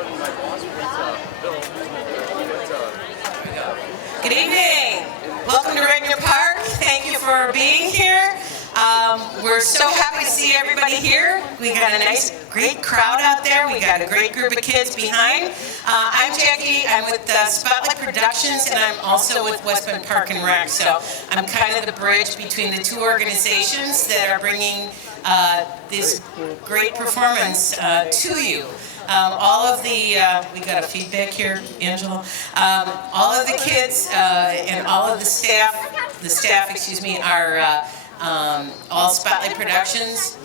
Good evening. Welcome to Regner Park. Thank you for being here. We're so happy to see everybody here. We got a nice, great crowd out there. We got a great group of kids behind. I'm Jackie. I'm with Spotlight Productions, and I'm also with West Bend Park and Rec. So I'm kind of the bridge between the two organizations that are bringing this great performance to you. All of the, we got a feedback here, Angela. All of the kids and all of the staff, excuse me, are all Spotlight Productions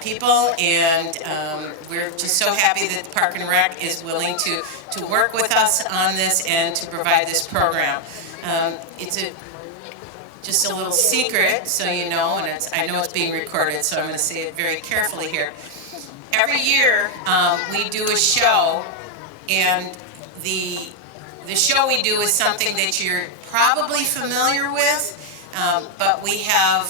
people, and we're just so happy that Park and Rec is willing to work with us on this and to provide this program. It's just a little secret, so you know, and I know it's being recorded, so I'm going to say it very carefully here. Every year we do a show, and the show we do is something that you're probably familiar with, but we have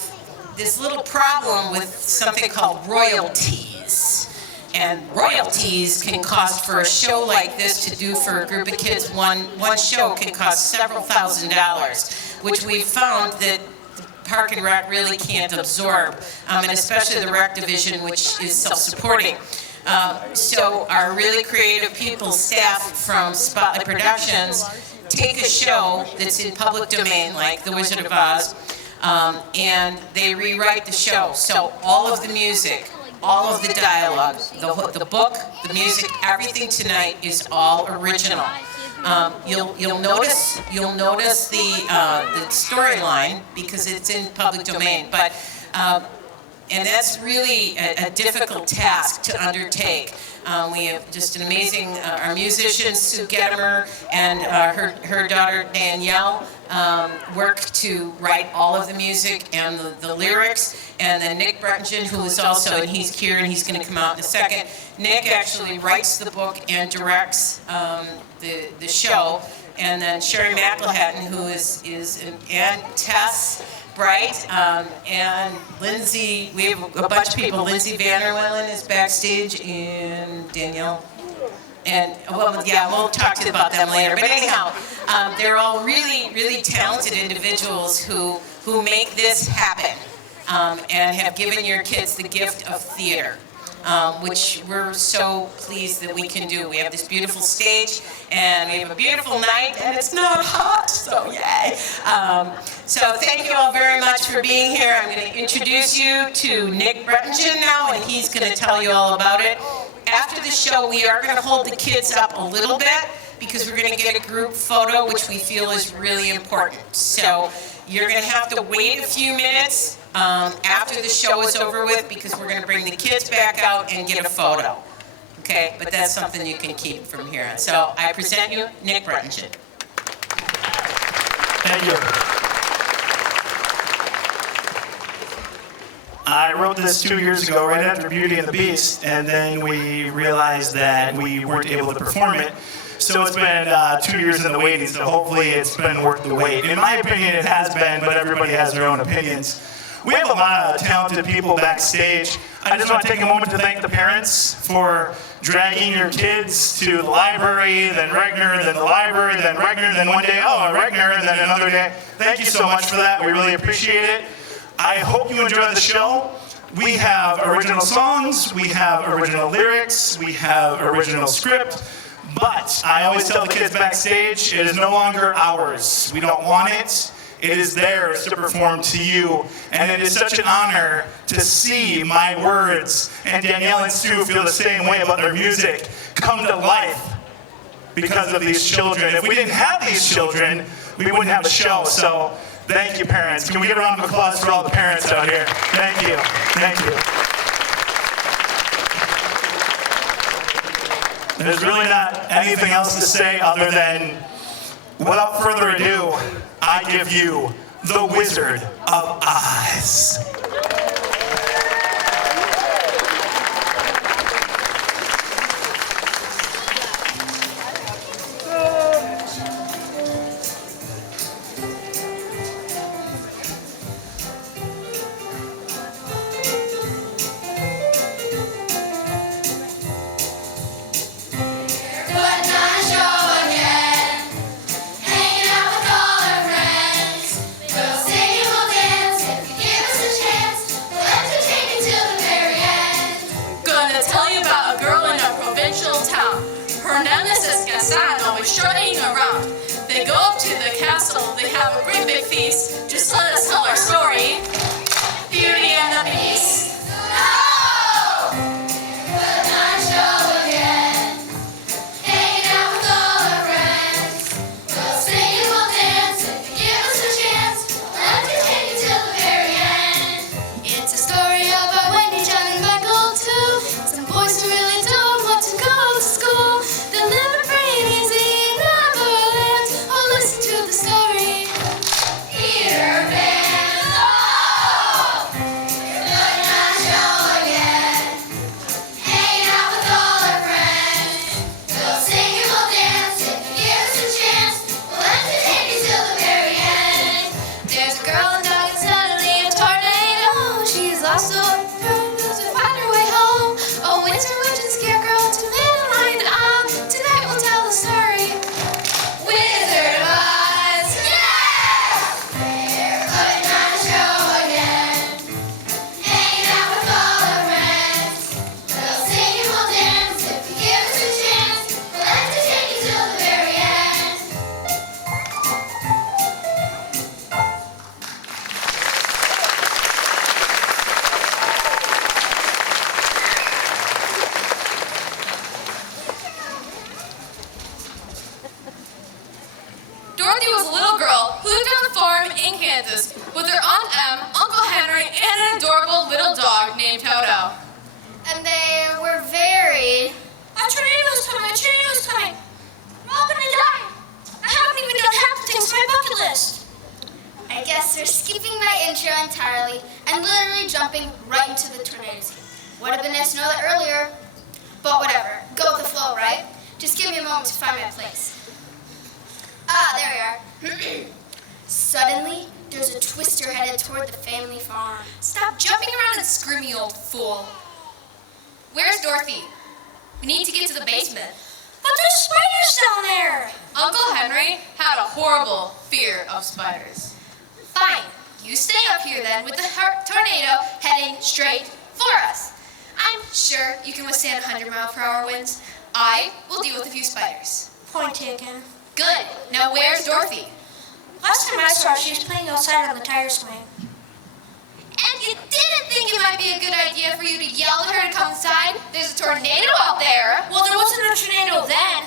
this little problem with something called royalties. And royalties can cost, for a show like this to do for a group of kids, one show can cost several $1,000s, which we've found that Park and Rec really can't absorb, and especially the Rec Division, which is self-supporting. So our really creative people, staff from Spotlight Productions, take a show that's in public domain, like The Wizard of Oz, and they rewrite the show. So all of the music, all of the dialogue, the book, the music, everything tonight is all original. You'll notice the storyline because it's in public domain, but and that's really a difficult task to undertake. We have just an amazing our musician Sue Gedimer and her daughter Danielle work to write all of the music and the lyrics, and then Nick Brettingen, who is also, and he's here and he's going to come out in a second. Nick actually writes the book and directs the show, and then Sherry McElhatton, who is and Tess Bright, and Lindsay, we have a bunch of people. Lindsay Vanderwellen is backstage, and Danielle. And, well, yeah, we'll talk to you about them later. But anyhow, they're all really, really talented individuals who make this happen, and have given your kids the gift of theater. Which we're so pleased that we can do. We have this beautiful stage, and we have a beautiful night, and it's not hot, so yay. So thank you all very much for being here. I'm going to introduce you to Nick Brettingen now, and he's going to tell you all about it. After the show, we are going to hold the kids up a little bit, because we're going to get a group photo, which we feel is really important. So you're going to have to wait a few minutes after the show is over with, because we're going to bring the kids back out and get a photo. Okay, but that's something you can keep from here. So I present you Nick Brettingen. Thank you. I wrote this 2 years ago, right after Beauty and the Beast, and then we realized that we weren't able to perform it. So it's been 2 years in the waiting, so hopefully it's been worth the wait. In my opinion, it has been, but everybody has their own opinions. We have a lot of talented people backstage. I just want to take a moment to thank the parents for dragging your kids to the library, then Regner, then the library, then Regner, then one day, oh, Regner, and then another day. Thank you so much for that. We really appreciate it. I hope you enjoy the show. We have original songs, we have original lyrics, we have original script, but I always tell the kids backstage, it is no longer ours. We don't want it. It is theirs to perform to you, and it is such an honor to see my words, and Danielle and Sue feel the same way about their music, come to life because of these children. If we didn't have these children, we wouldn't have a show. So thank you, parents. Can we get a round of applause for all the parents out here? Thank you. Thank you. There's really not anything else to say other than, without further ado, I give you The Wizard of Oz. to tell you about a girl in a provincial town. Her name is Escasano, is strutting around. They go up to the castle, they have a great big feast. Just let us tell our story. Beauty and the Beast. Dorothy was a little girl who lived on a farm in Kansas with her Aunt Em, Uncle Henry, and an adorable little dog named Toto. And they were very... A tornado's coming! We're all gonna die! I haven't even done half the things on my bucket list! I guess they're skipping my intro entirely and literally jumping right into the tornado scene. Would have been nice to know that earlier. But whatever. Go with the flow, right? Just give me a moment to find my place. Ah, there we are. Suddenly, there's a twister headed toward the family farm. Stop jumping around and screaming, you old fool. Where's Dorothy? We need to get to the basement. But there's spiders down there! Uncle Henry had a horrible fear of spiders. Fine, you stay up here then with the tornado heading straight for us. I'm sure you can withstand 100-mile-per-hour winds. I will deal with a few spiders. Point taken. Good. Now where's Dorothy? Last time I saw her, she was playing outside on the tire swing. And you didn't think it might be a good idea for you to yell at her to come inside? There's a tornado out there. Well, there wasn't a tornado then.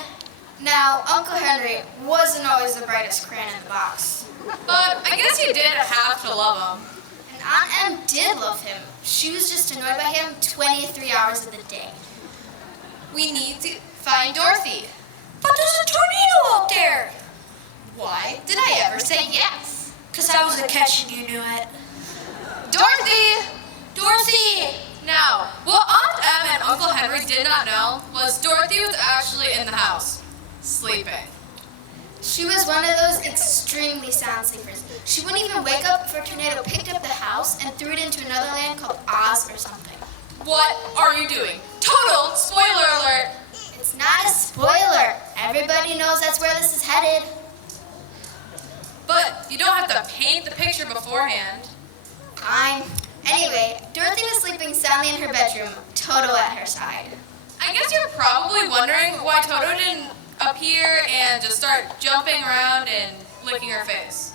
Now, Uncle Henry wasn't always the brightest crayon in the box. But I guess you did have to love him. And Aunt Em did love him. She was just annoyed by him 23 hours of the day. We need to find Dorothy. But there's a tornado out there! Why did I ever say yes? Because that was a catch and you knew it. Dorothy! Dorothy! Now, what Aunt Em and Uncle Henry did not know was Dorothy was actually in the house, sleeping. She was one of those extremely sound sleepers. She wouldn't even wake up if a tornado picked up the house and threw it into another land called Oz or something. What are you doing? Total spoiler alert! It's not a spoiler. Everybody knows that's where this is headed. But you don't have to paint the picture beforehand. Anyway, Dorothy was sleeping soundly in her bedroom, Toto at her side. I guess you're probably wondering why Toto didn't appear and just start jumping around and licking her face.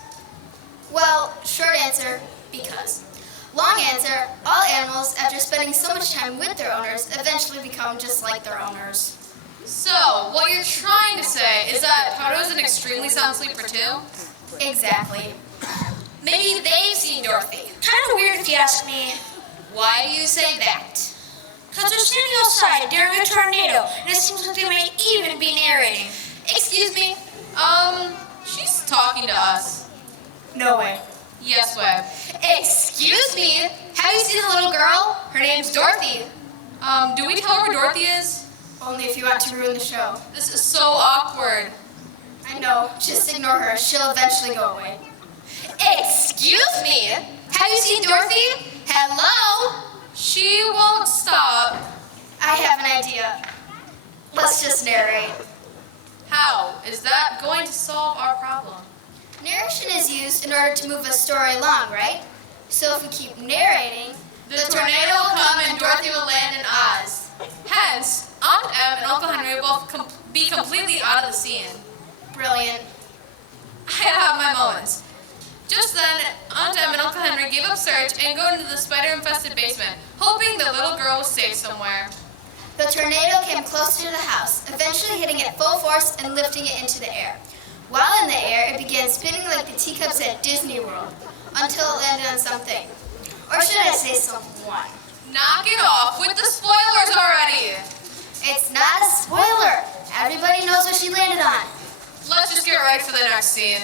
Well, short answer, because. Long answer, all animals, after spending so much time with their owners, eventually become just like their owners. So, what you're trying to say is that Toto's an extremely sound sleeper too? Exactly. Maybe they've seen Dorothy. Kind of weird if you ask me. Why do you say that? Because they're standing outside during a tornado, and it seems like they may even be narrating. Excuse me? She's talking to us. No way. Yes, Webb. Excuse me? Have you seen the little girl? Her name's Dorothy. Do we tell her where Dorothy is? Only if you want to ruin the show. This is so awkward. I know, just ignore her. She'll eventually go away. Excuse me? Have you seen Dorothy? Hello? She won't stop. I have an idea. Let's just narrate. How is that going to solve our problem? Narration is used in order to move a story along, right? So if we keep narrating, The tornado will come and Dorothy will land in Oz. Aunt Em and Uncle Henry will both be completely out of the scene. Brilliant. I have my moments. Just then, Aunt Em and Uncle Henry gave up search and go into the spider-infested basement, hoping the little girl was safe somewhere. The tornado came closer to the house, eventually hitting it full force and lifting it into the air. While in the air, it began spinning like the teacups at Disney World, until it landed on something. Or should I say someone? Knock it off with the spoilers already. It's not a spoiler. Everybody knows what she landed on. Let's just get right to the next scene.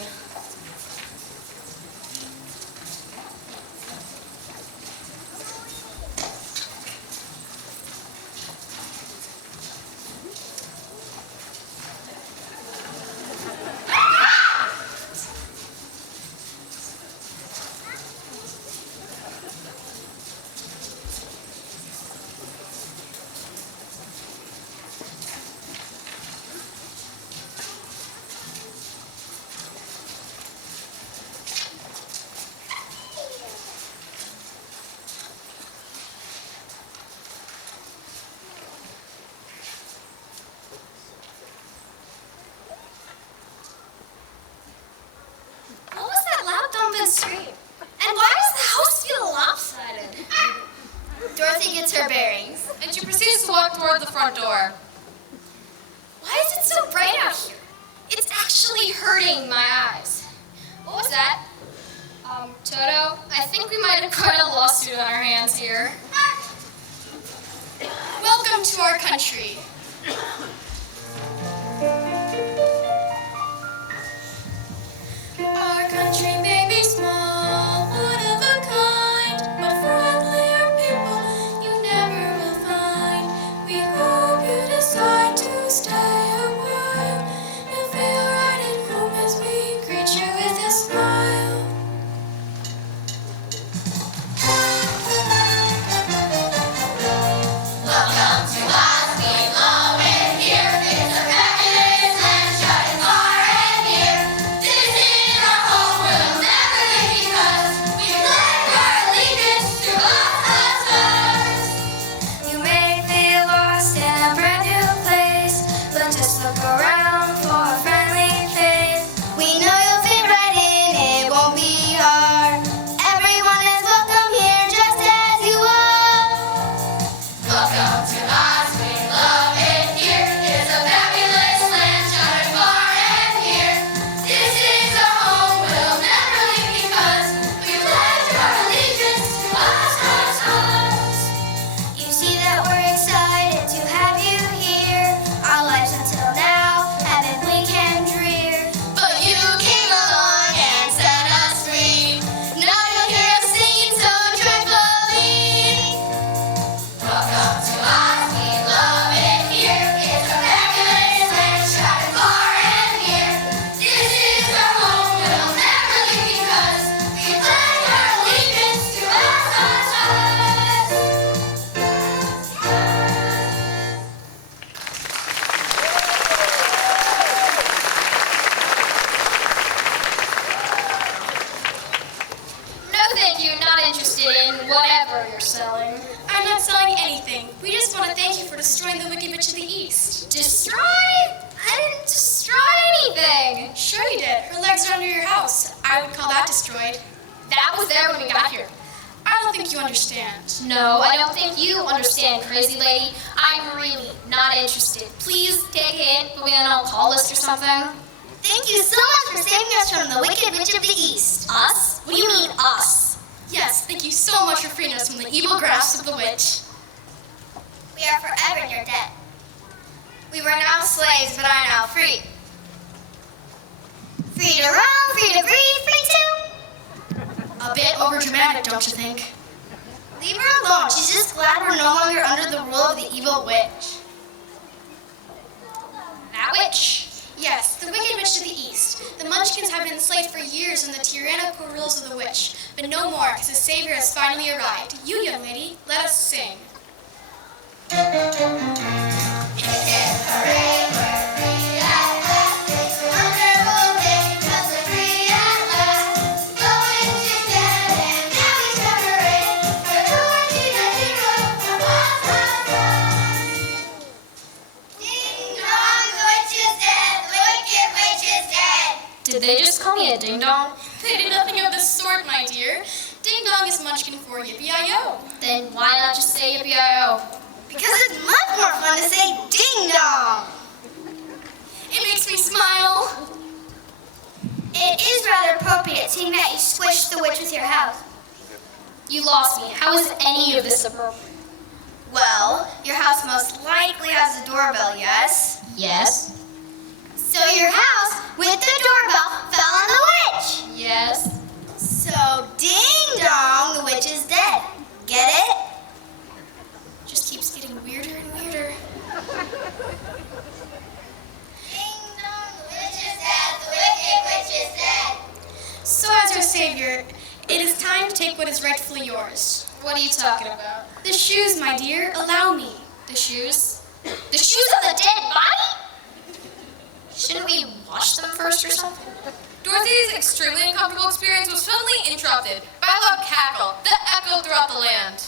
What was that loud thump and scream? And why does the house feel lopsided? Dorothy gets her bearings. And she proceeds to walk toward the front door. Why is it so bright out here? It's actually hurting my eyes. What was that? Toto, I think we might have quite a lawsuit on our hands here. Welcome to our country. Our country may be small, one of a kind, but friendlier people you never will find. We hope you decide to stay a while. You'll feel right at home as we greet you with a smile. Welcome to us, we love it here. It's a fabulous land, shining far and near. This is our home, we'll never leave because we pledge our allegiance to us first. You may feel lost in a brand new place, but just look around for a friendly face. We know you'll fit right in, it won't be hard. Everyone is welcome here just as you are. Welcome to us, we love it here. It's a fabulous land, shining far and near. This is our home, we'll never leave because we pledge our allegiance to us. You see that we're excited to have you here. Our lives until now have been bleak and drear, but you came along and set us free. Now you'll hear us singing so joyfully. Welcome to us, we love it here. It's a fabulous land, shining far and near. This is our home, we'll never leave because we pledge our allegiance to us. No, thank you. Not interested in whatever you're selling. I'm not selling anything. We just want to thank you for destroying the Wicked Witch of the East. Destroy? I didn't destroy anything. Sure you did. Her legs are under your house. I would call that destroyed. That was there when we got here. I don't think you understand. No, I don't think you understand, crazy lady. I'm really not interested. Please take a hint, put me on an alcohol list or something. Thank you so much for saving us from the Wicked Witch of the East. Us? What do you mean, us? Yes, thank you so much for freeing us from the evil grasp of the witch. We are forever in your debt. We were now slaves, but are now free. Free to roam, free to breathe, free to... A bit overdramatic, don't you think? Leave her alone. She's just glad we're no longer under the rule of the evil witch. That witch? Yes, the Wicked Witch of the East. The Munchkins have been enslaved for years under the tyrannical rules of the witch, but no more, because the Savior has finally arrived. You, young lady, let us sing. Hooray, we're free at last. It's a wonderful day, 'cause we're free at last. The witch is dead and now we shout hooray. For the witch is a hero from us. Did they just call me a ding-dong? They did nothing of the sort, my dear. Ding dong is Munchkin for yippee-i-o. Then why not just say yippee-i-o? Because it's much more fun to say ding dong. It makes me smile. It is rather appropriate seeing that you squished the witch with your house. You lost me. How is any of this appropriate? Well, your house most likely has a doorbell, yes? Yes. So your house with the doorbell fell on the witch. Yes. So ding dong, the witch is dead. Get it? Just keeps getting weirder and weirder. Ding dong, the witch is dead. The wicked witch is dead. So as your savior, it is time to take what is rightfully yours. What are you talking about? The shoes, my dear, allow me. The shoes? The shoes of the dead body? Shouldn't we wash them first or something? Dorothy's extremely uncomfortable experience was suddenly interrupted by a loud cackle that echoed throughout the land.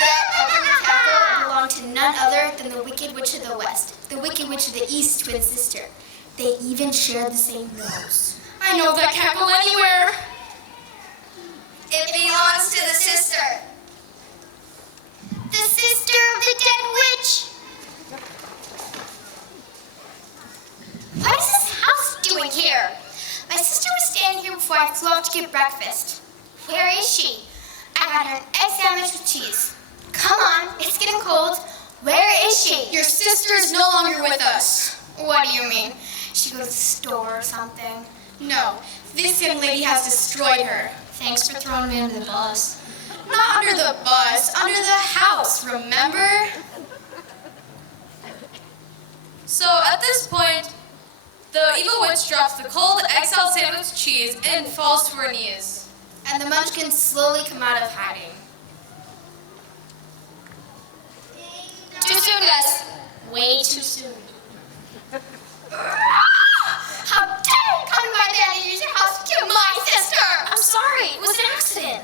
That ultimate cackle belonged to none other than the Wicked Witch of the West, the Wicked Witch of the East twin sister. They even shared the same nose. I know that cackle anywhere. It belongs to the sister. The sister of the dead witch. What is this house doing here? My sister was standing here before I flew off to get breakfast. Where is she? I got her an egg sandwich with cheese. Come on, it's getting cold. Where is she? Your sister is no longer with us. What do you mean? She goes to the store or something. No, this young lady has destroyed her. Thanks for throwing me under the bus. Not under the bus, under the house, remember? So at this point, the evil witch drops the cold exiled sandwich cheese and falls to her knees. And the munchkins slowly come out of hiding. Too soon, guys. Way too soon. How dare you come to my daddy and use your house to kill my sister! I'm sorry. It was an accident.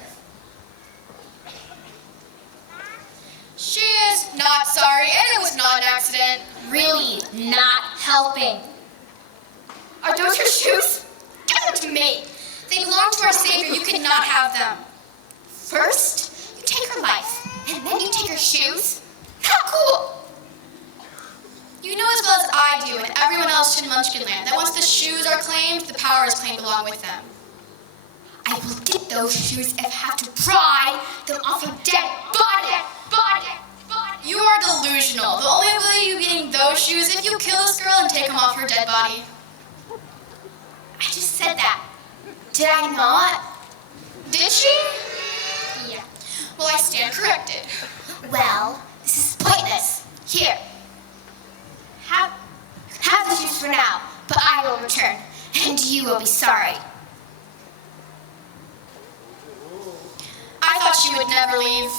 She is not sorry, and it was not an accident. Really not helping. Are those your shoes? Give them to me. They belong to our Savior. You cannot have them. First, you take her life, and then you take her shoes? How cool! You know as well as I do, and everyone else in Munchkinland, that once the shoes are claimed, the power is claimed along with them. I will get those shoes if I have to pry them off a dead body. You are delusional. The only way you're getting those shoes is if you kill this girl and take them off her dead body. I just said that. Did I not? Did she? Yeah. Well, I stand corrected. Well, this is pointless. Here. Have the shoes for now, but I will return, and you will be sorry. I thought she would never leave.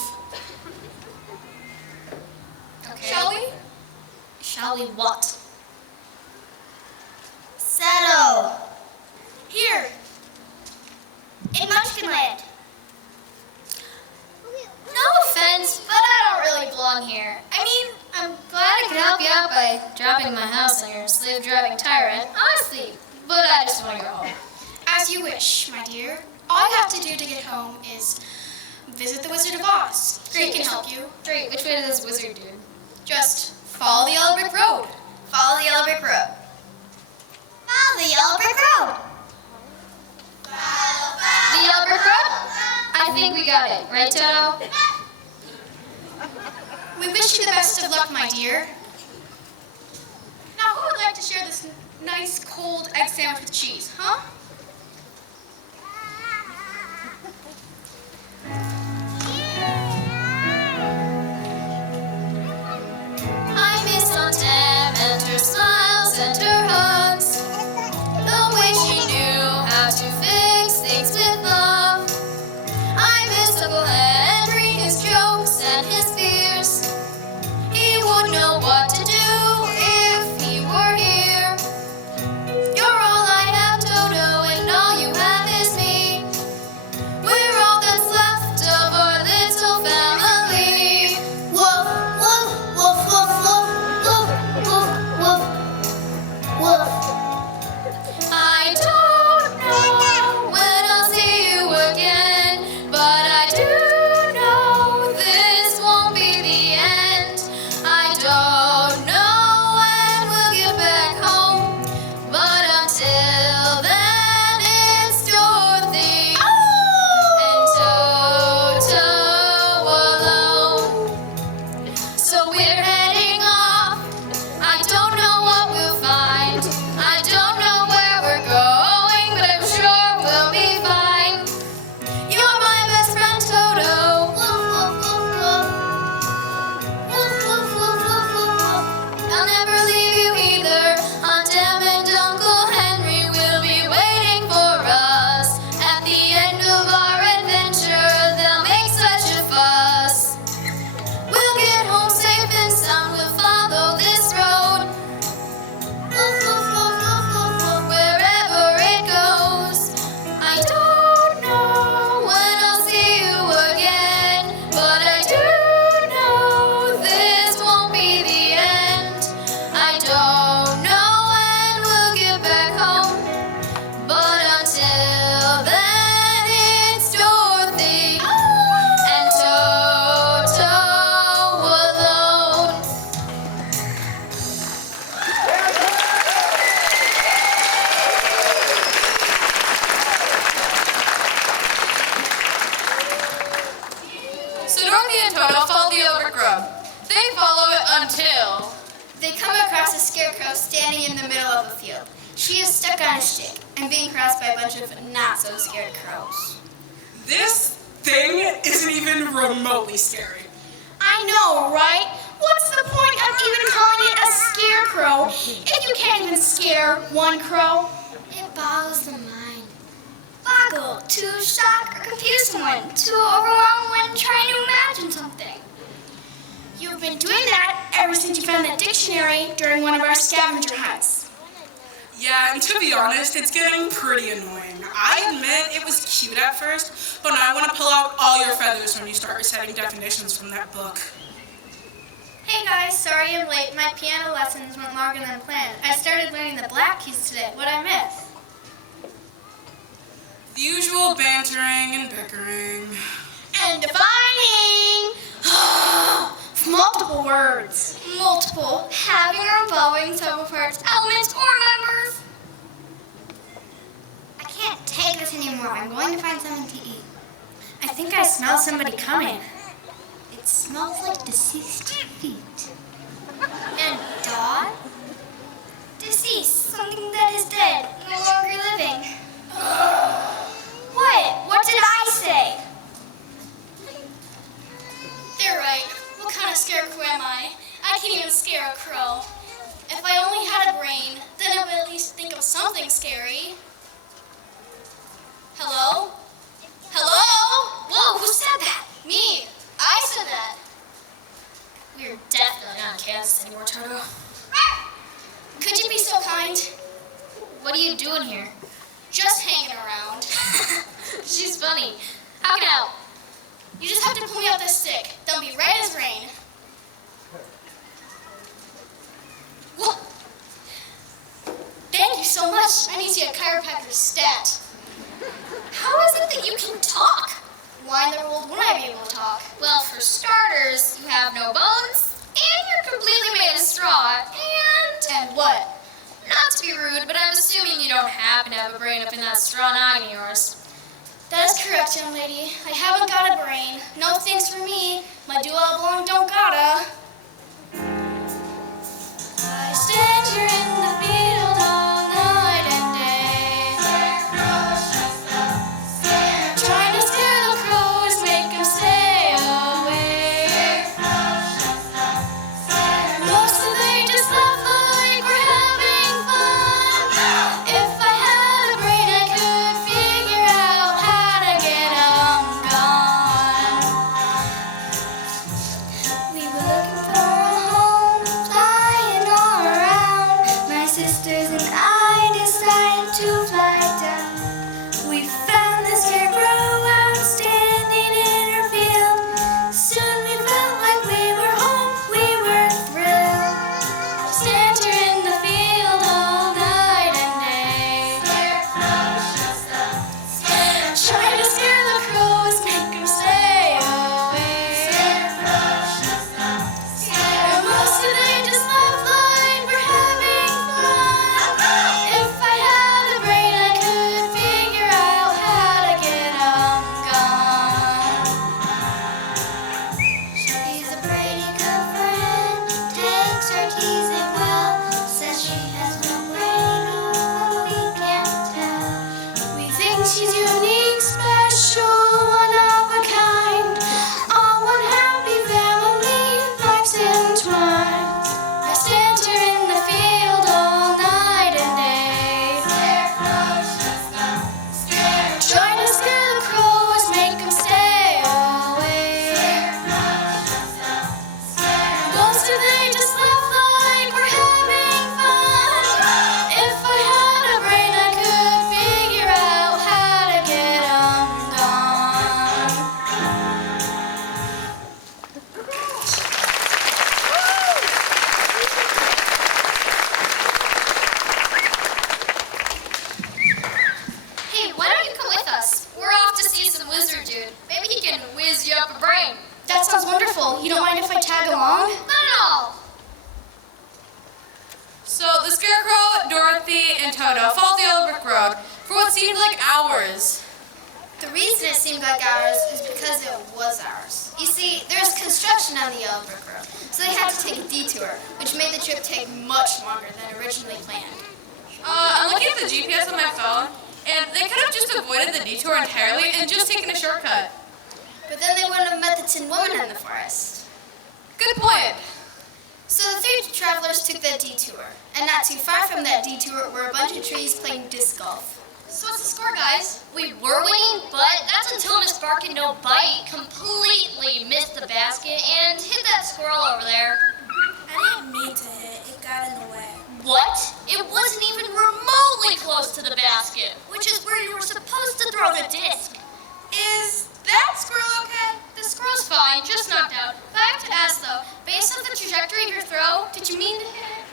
Okay. Shall we? Shall we what? Settle. Here. In Munchkinland. No offense, but I don't really belong here. I mean, I'm glad I could help you out by dropping my house on your slave-driving tyrant, honestly, but I just want to go home. As you wish, my dear. All you have to do to get home is visit the Wizard of Oz. He can help you. Great, which way does this wizard do? Just follow the yellow brick road. Follow the yellow brick road. Follow the yellow brick road. The yellow brick road? I think we got it. Right, Toto? We wish you the best of luck, my dear. Now, who would like to share this nice cold egg sandwich with cheese, huh? I miss Aunt Em and her smiles and her hugs. The way she knew how to fix things with love. I miss Uncle Henry, his jokes and his fears. He would know what to do if he were here. You're all I have, Toto. don't know when we'll get back home, but until then it's Dorothy and Toto alone. So we're heading off. I don't know what we'll find. I don't know where we're going, but I'm sure we'll be fine. You're my best friend, Toto. I'll never leave you either. Aunt Em and Uncle Henry will be waiting for us. At the end of our adventure, they'll make such a fuss. We'll get home safe and sound. We'll follow this road. Wherever it goes. I don't know when I'll see you again, but I do know this won't be the end. I don't know when we'll get back home, but until then it's Dorothy and Toto alone. So Dorothy and Toto follow the yellow brick road. They follow it until... They come across a scarecrow standing in the middle of a field. She is stuck on a stick and being harassed by a bunch of not-so-scared crows. This thing isn't even remotely scary. I know, right? What's the point of even calling it a scarecrow if you can't even scare one crow? It boggles the mind. Boggle, to shock or confuse someone, to overwhelm when trying to imagine something. You've been doing that ever since you found that dictionary during one of our scavenger hunts. Yeah, and to be honest, it's getting pretty annoying. I admit it was cute at first, but now I want to pull out all your feathers when you start reciting definitions from that book. Hey guys, sorry I'm late. My piano lessons went longer than planned. I started learning the black keys today. What'd I miss? The usual bantering and bickering. And defining multiple words. Multiple, having or involving several parts, elements, or members. I can't take this anymore. I'm going to find something to eat. I think I smell somebody coming. It smells like deceased feet. And dog? Deceased, something that is dead, no longer living. What did I say? They're right. What kind of scarecrow am I? I can't even scare a crow. If I only had a brain, then I would at least think of something scary. Hello? Hello? Whoa, who said that? Me. I said that. We're definitely not in Kansas anymore, Toto. Could you be so kind? What are you doing here? Just hanging around. She's funny. How can I help? You just have to pull me out this stick. They'll be right as rain. Whoa. Thank you so much. I need to see a chiropractor's stat. How is it that you can talk? Why in the world wouldn't I be able to talk? Well, for starters, you have no bones, and you're completely made of straw, and what? Not to be rude, but I'm assuming you don't happen to have a brain up in that straw noggin of yours. That is correct, young lady. I haven't got a brain. No thanks for me. My do-all-belong don't gotta. I stand here in the field all night and day. Trying to scare the crows, make them stay away. Most of they just laugh like we're having fun. If I had a brain, I could figure out how to get 'em gone. We were looking Toto followed the Yellow Brick Road for what seemed like hours. The reason it seemed like ours is because it was ours. You see, there's construction on the Yellow Brick Road, so they had to take a detour, which made the trip take much longer than originally planned. I'm looking at the GPS on my phone, and they could have just avoided the detour entirely and just taken a shortcut. But then they wouldn't have met the Tin Woman in the forest. Good point. So the three travelers took that detour, and not too far from that detour were a bunch of trees playing disc golf. So what's the score, guys? We were winning, but that's until Miss Bark and No Bite completely missed the basket and hit that squirrel over there. I didn't mean to hit it. It got in the way. What? It wasn't even remotely close to the basket, which is where you were supposed to throw the disc. Is that squirrel okay? The squirrel's fine, just knocked out. But I have to ask though, based on the trajectory of your throw, did you mean to hit it?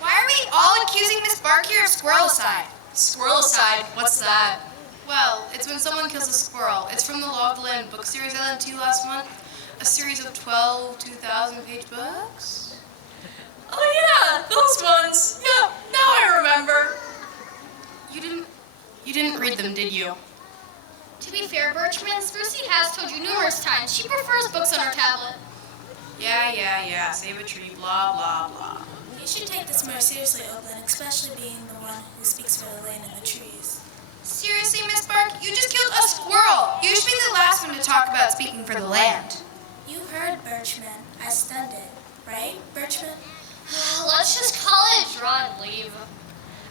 Why are we all accusing Miss Bark here of squirrelicide? Squirrelicide, what's that? Well, it's when someone kills a squirrel. It's from the Law of the Land book series I lent to you last month. A series of 12 2,000-page books. Oh yeah, those ones. Yeah, now I remember. You didn't read them, did you? To be fair, Birchman, Sprucey has told you numerous times she prefers books on her tablet. Yeah. Save a tree, blah, blah, blah. You should take this more seriously, Oakland, especially being the one who speaks for the land and the trees. Seriously, Miss Bark? You just killed a squirrel. You should be the last one to talk about speaking for the land. You heard Birchman. I stunned it. Right, Birchman? Let's just call it a draw and leave.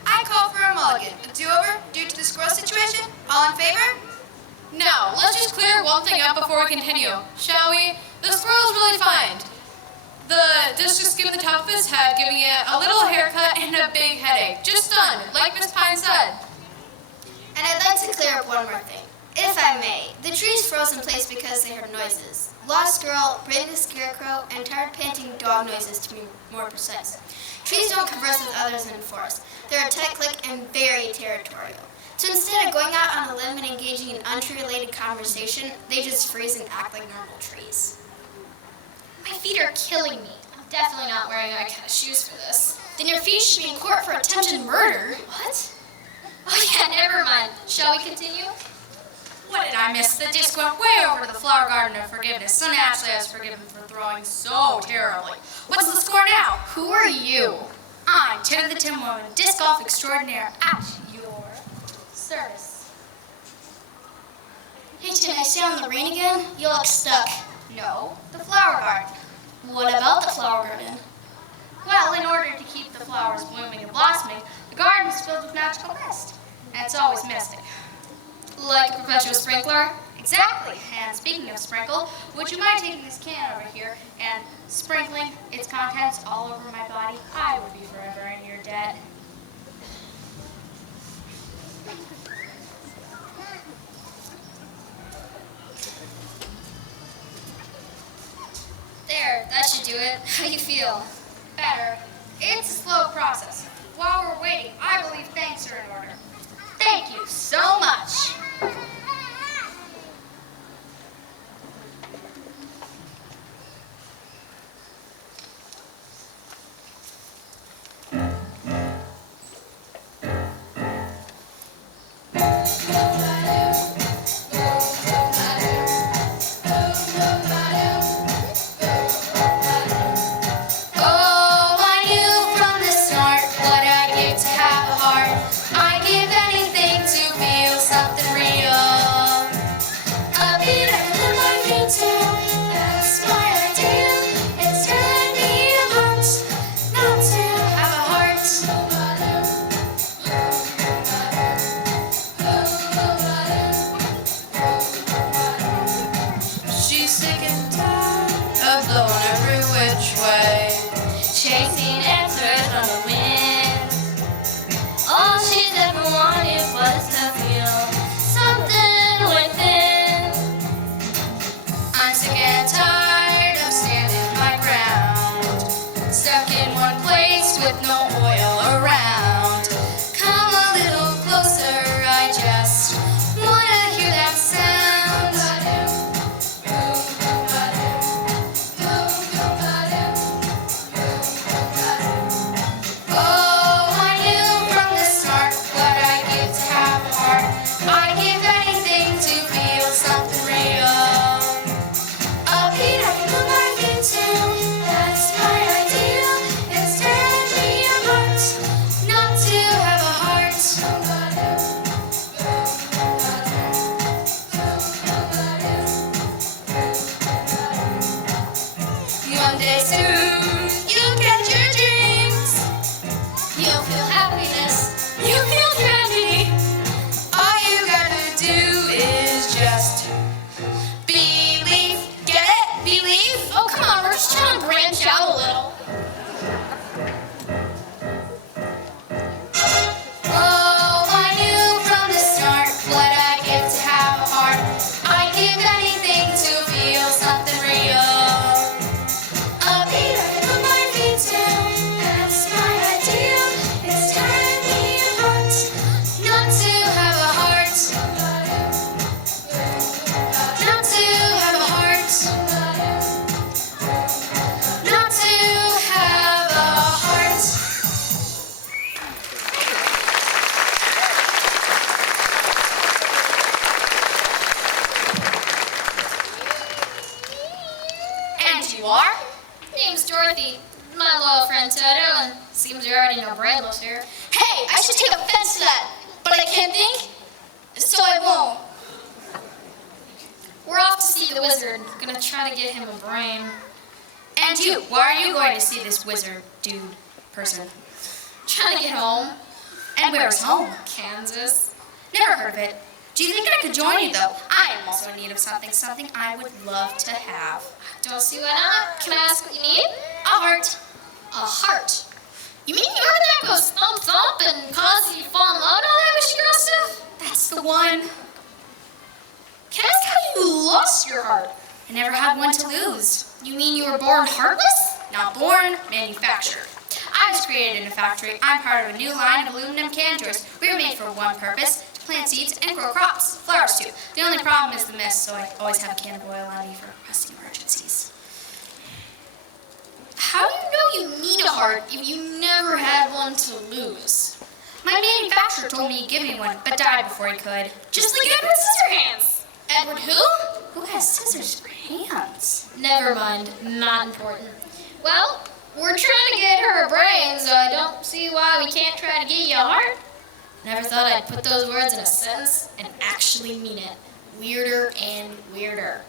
I call for a mulligan. A do-over due to the squirrel situation. All in favor? Now, let's just clear one thing up before we continue, shall we? The squirrel's really fine. The disc just given the top of his head, giving it a little haircut and a big headache. Just done, like Miss Pine said. And I'd like to clear up one more thing. If I may, the trees froze in place because they heard noises. Lost Squirrel, Brandon the Scarecrow, and tired panting dog noises to be more precise. Trees don't converse with others in the forest. They're a tight clique and very territorial. So instead of going out on a limb and engaging in untree-related conversation, they just freeze and act like normal trees. My feet are killing me. I'm definitely not wearing my kind of shoes for this. Then your feet should be in court for attempted murder. What? Oh yeah, never mind. Shall we continue? What did I miss? The disc went way over the flower garden of forgiveness, so naturally I was forgiven for throwing so terribly. What's the score now? Who are you? I'm Ted the Tin Woman, disc golf extraordinaire at your Service. Hey Tin, I stay on the green again? You look stuck. No. The flower garden. What about the flower garden? Well, in order to keep the flowers blooming and blossoming, the garden is filled with magical mist. And it's always misting. Like a perpetual sprinkler? Exactly. And speaking of sprinkle, would you mind taking this can over here and sprinkling its contents all over my body? I would be forever in your debt. There, that should do it. How do you feel? Better. It's a slow process. While we're waiting, I believe thanks are in order. Thank you so much. Oh, I knew from the start what I give to have a heart. I give anything to feel something real. A beat I can put my feet to. That's my idea. It's telling me a heart, not to have a heart. She's sick and tired of blowing every which way. Chasing answers on the wind. All she's ever wanted was to feel something within. I'm sick and tired of standing my ground, stuck in one place with no oil around. Come a little closer, I just wanna hear that sound. Oh, I knew from the my loyal friend Toto, and seems you already know Brandless here. Hey, I should take offense to that, but I can't think, so I won't. We're off to see the wizard. Gonna try to get him a brain. And you, why are you going to see this wizard, dude, person? Trying to get home. And where's home? Kansas. Never heard of it. Do you think I could join you, though? I am also in need of something I would love to have. Don't see why not. Can I ask what you need? A heart. A heart? You mean the heart that goes thump thump and causes you to fall in love and all that wishy girl stuff? That's the one. Can I ask how you lost your heart? I never had one to lose. You mean you were born heartless? Not born, manufactured. I was created in a factory. I'm part of a new line of aluminum can drawers. We were made for one purpose, to plant seeds and grow crops. Flowers too. The only problem is the mist, so I always have a can of oil on me for pressing emergencies. How do you know you need a heart if you never had one to lose? My manufacturer told me he'd give me one, but died before he could. Just like Edward Scissorhands. Edward who? Who has scissors for hands? Never mind, not important. Well, we're trying to get her a brain, so I don't see why we can't try to get you a heart. Never thought I'd put those words in a sentence and actually mean it. Weirder and weirder.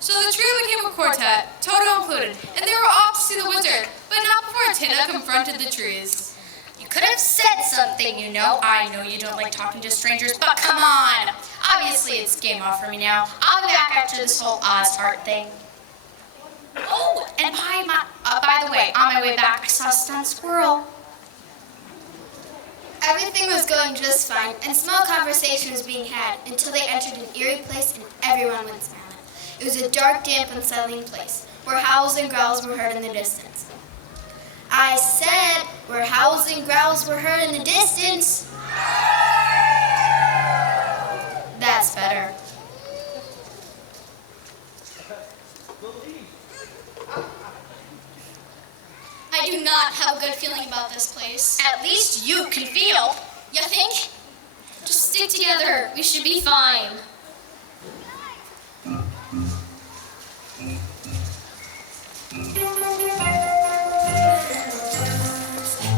So the trio became a quartet, Toto included, and they were off to see the wizard, but not before Tina confronted the trees. You could have said something, you know. I know you don't like talking to strangers, but come on. Obviously, it's game off for me now. I'll be back after this whole Oz heart thing. Oh, and by the way, on my way back, I saw a stunned squirrel. Everything was going just fine, and small conversation was being had until they entered an eerie place and everyone went silent. It was a dark, damp, unsettling place, where howls and growls were heard in the distance. I said, where howls and growls were heard in the distance. That's better. I do not have a good feeling about this place. At least you can feel. You think? Just stick together. We should be fine.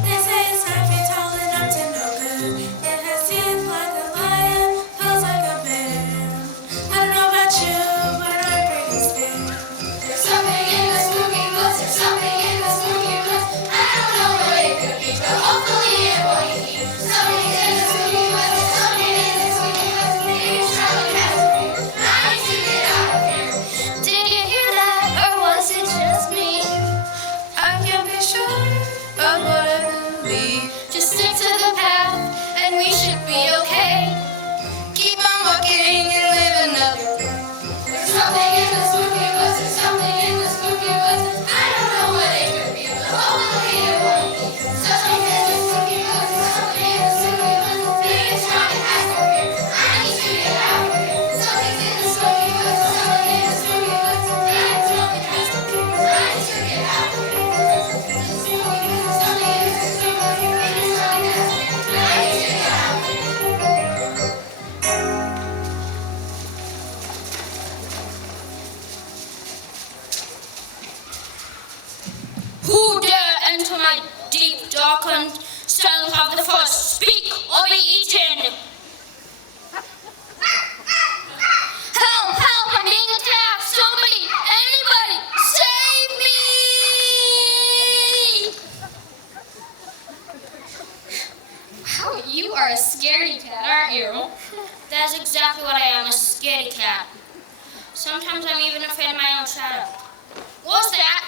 They say it's not be tall and up to no good. It has teeth like a lion, feels like a bear. I don't know about you, but I'm pretty scared. There's something in the spooky woods, there's something in the spooky woods. I don't know what it could be, but hopefully it won't eat me. Something in the spooky woods, there's something in the spooky woods. Maybe it's trouble has appeared. I need to get out of here. Did you hear that, or was it just me? I can't be sure of what I believe. Just stick to the path, and we should be okay. Keep on walking and live another day. There's something in the spooky woods, there's something in the spooky woods. I don't know what it could be, but hopefully it won't be. Something in the spooky woods, there's something in the spooky woods. Maybe it's trouble has appeared. I need to get out of here. Something's in the spooky woods, there's something in the spooky woods. Maybe it's trouble has appeared. I need to get out of here. Something in the spooky woods, maybe it's trouble has appeared. I need to get out of here. Who dare enter my deep, darkened cell of the forest? Speak or be eaten! Help! Help! I'm being attacked! Somebody! Anybody! Save me! Wow, you are a scaredy cat, aren't you? That's exactly what I am, a scaredy cat. Sometimes I'm even afraid of my own shadow. What was that?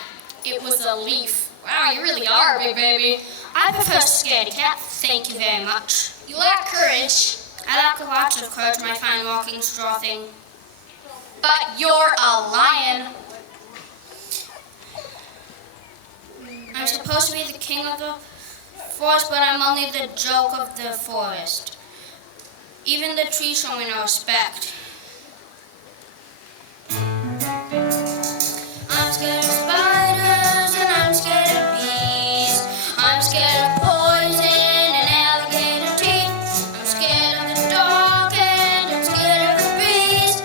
It was a leaf. Wow, you really are a big baby. I prefer scaredy cat. Thank you very much. You lack courage. I lack a lot of courage when I find walking straw thing. But you're a lion. I'm supposed to be the king of the forest, but I'm only the joke of the forest. Even the trees show me no respect. I'm scared of spiders and I'm scared of bees. I'm scared of poison and alligator teeth. I'm scared of the dark and I'm scared of the breeze.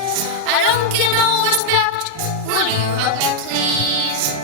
I don't get no respect. Will you help me, please?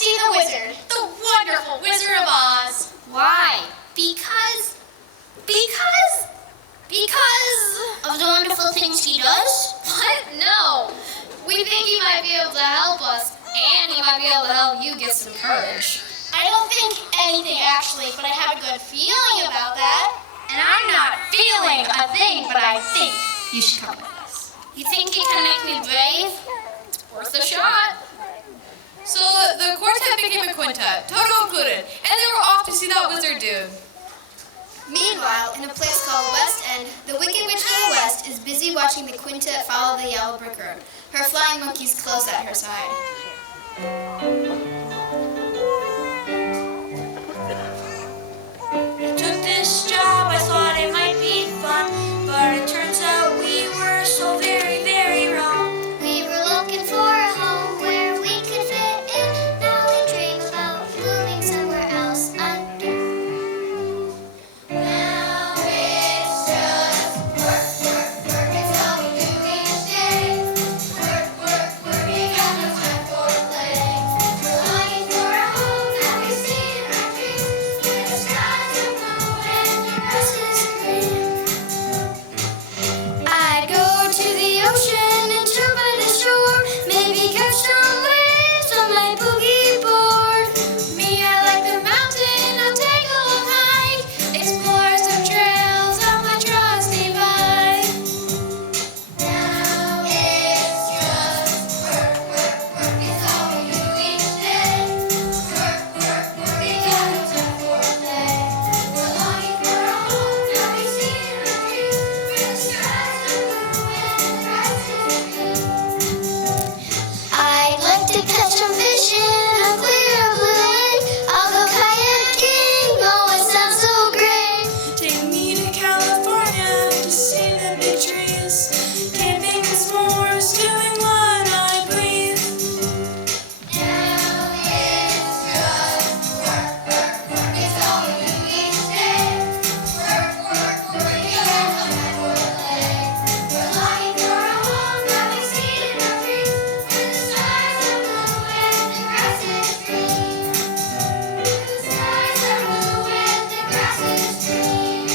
see the wizard, the wonderful Wizard of Oz. Why? Because of the wonderful things he does? What? No. We think he might be able to help us, and he might be able to help you get some courage. I don't think anything actually, but I have a good feeling about that. And I'm not feeling a thing, but I think you should come with us. You think he can make me brave? Worth a shot. So the quartet became a quintet, Toto included, and they were off to see that wizard dude. Meanwhile, in a place called West End, the Wicked Witch of the West is busy watching the quintet follow the yellow brick road, her flying monkeys close at her side. I took this job, I thought it might be fun, but it turns out we were so very, very wrong. We were looking for a home where we could fit in. Now we dream about moving somewhere else under. Now it's just work, work, work. It's all we do each day. Work, work, work. We got no time for play. We're longing for a home that we see in our dreams, where the skies are blue and the grass is green. I'd go to the ocean and chill by the shore, maybe catch some waves on my boogie board. Me, I like the mountain, I'll take a long hike, explore some trails on my trusty bike. Now it's just work, work, work. It's all we do each day. Work, work, work. We got no time for play. We're longing for a home that we see in our dreams, where the skies are blue and the grass is green. I'd like to catch some fish in a clear blue lake. I'll go kayaking, oh it sounds so great. Take me to California to see the big trees, camping and s'mores, doing what I please. Now it's just work, work, work. It's all we do each day. Work, work, work. We got no time for play. We're longing for a home that we see in our dreams, where the skies are blue and the grass is green. The skies are blue and the grass is green.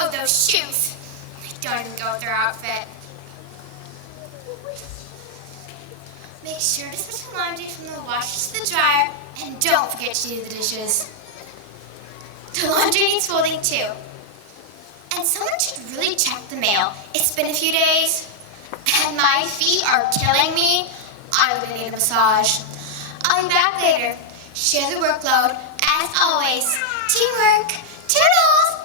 Oh, those shoes. Don't even go with their outfit. Make sure to switch the laundry from the washer to the dryer, and don't forget to do the dishes. The laundry needs folding too. And someone should really check the mail. It's been a few days, and my feet are killing me. I'm gonna need a massage. I'll be back later. Share the workload, as always. Teamwork. Toodles!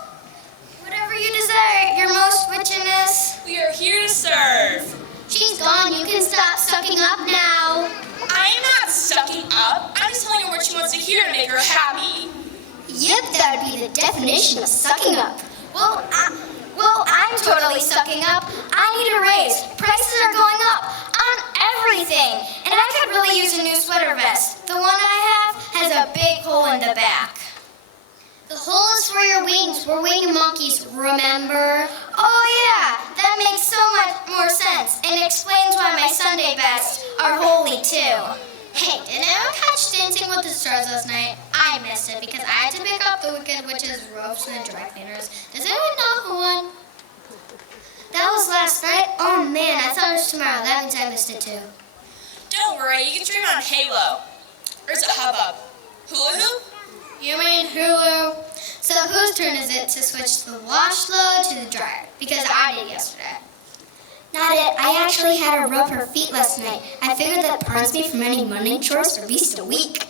Whatever you desire, your most witchiness. We are here to serve. She's gone. You can stop sucking up now. I am not sucking up. I'm just telling her what she wants to hear to make her happy. Yep, that would be the definition of sucking up. Well, I'm totally sucking up. I need a raise. Prices are going up on everything. And I could really use a new sweater vest. The one I have has a big hole in the back. The hole is for your wings. We're winged monkeys, remember? Oh, yeah. That makes so much more sense. And explains why my Sunday bests are holy, too. Hey, did anyone catch Dancing with the Stars last night? I missed it because I had to pick up the Wicked Witch's robes from the dry cleaners. Does anyone know who won? That was last night? Oh, man, I thought it was tomorrow. That means I missed it, too. Don't worry, you can stream on Halo. Or is it Hubbub? Hula Hoop? You mean Hulu? So whose turn is it to switch the wash load to the dryer? Because I did yesterday. Not it. I actually had her rub her feet last night. I figured that burns me from any Monday chores for at least a week.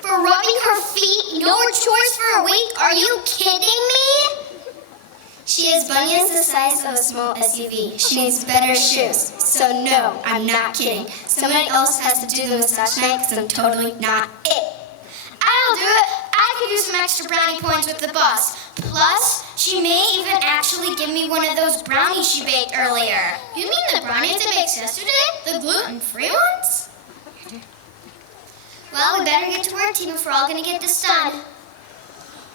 For rubbing her feet? No chores for a week? Are you kidding me? She has bunions the size of a small SUV. She needs better shoes. So no, I'm not kidding. Somebody else has to do the massage tonight because I'm totally not it. I'll do it. I could use some extra brownie points with the boss. Plus, she may even actually give me one of those brownies she baked earlier. You mean the brownies I baked yesterday? The gluten-free ones? Well, we better get to work, team, if we're all gonna get this done.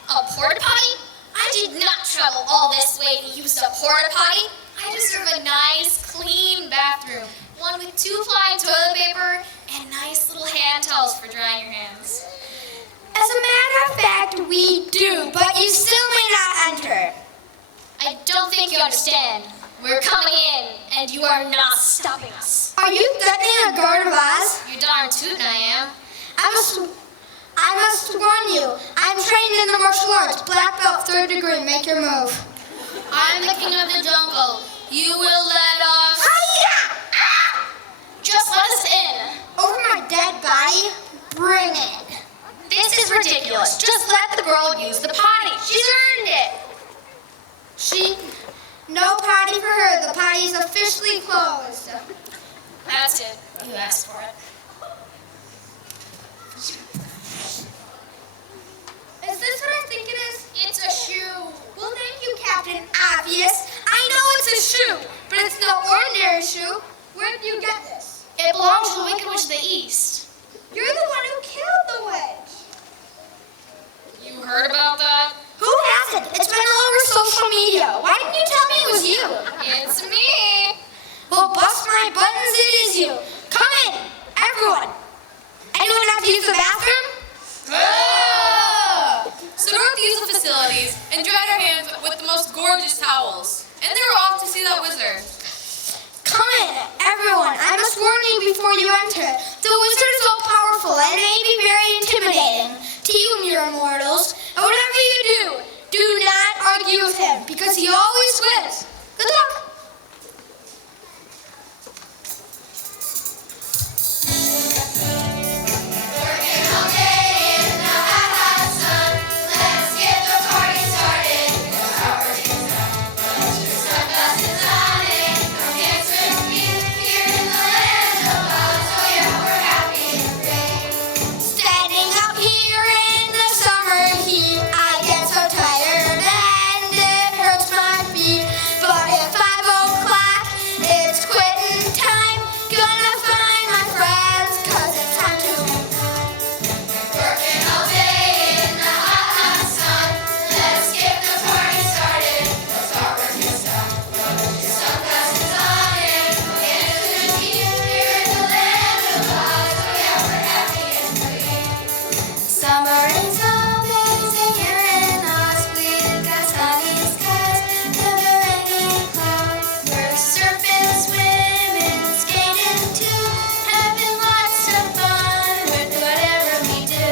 A porta potty? I did not travel all this way to use a porta potty. I deserve a nice, clean bathroom. One with 2-ply toilet paper and nice little hand towels for drying your hands. As a matter of fact, we do, but you still may not enter. I don't think you understand. We're coming in, and you are not stopping us. Are you threatening a guard of Oz? You darn tootin' I am. I must warn you. I'm trained in the martial arts. Black belt, 3rd degree. Make your move. I'm the king of the jungle. You will let us... Hiya! Just let us in. Over my dead body? Bring it. This is ridiculous. Just let the girl use the potty. She's earned it. No potty for her. The potty is officially closed. That's it. You asked for it. Is this what I think it is? It's a shoe. Well, thank you, Captain Obvious. I know it's a shoe, but it's no ordinary shoe. Where did you get this? It belongs to the Wicked Witch of the East. You're the one who killed the witch. You heard about that? Who hasn't? It's been all over social media. Why didn't you tell me it was you? It's me. Well, bust my buttons, it is you. Come in, everyone. Anyone have to use the bathroom? So we went to use the facilities and dried our hands with the most gorgeous towels. And then we're off to see that wizard. Come in, everyone. I must warn you before you enter. The wizard is all powerful and may be very intimidating to you mere mortals. And whatever you do not argue with him because he always wins. Good luck. Standing up here in the summer heat, I get so tired and it hurts my feet. But at 5 o'clock, it's quitting time. Gonna find my friends, 'cause it's time to Working all day in the hot, hot sun. Let's get the party started, 'cause our work is done. Sunglasses on and we'll get to the heat. Here in the land of Oz, oh yeah, we're happy and free. Summer is amazing here in Oz. We've got sunny skies, never any clouds. We're surfing, swimming, skating too, having lots of fun with whatever we do.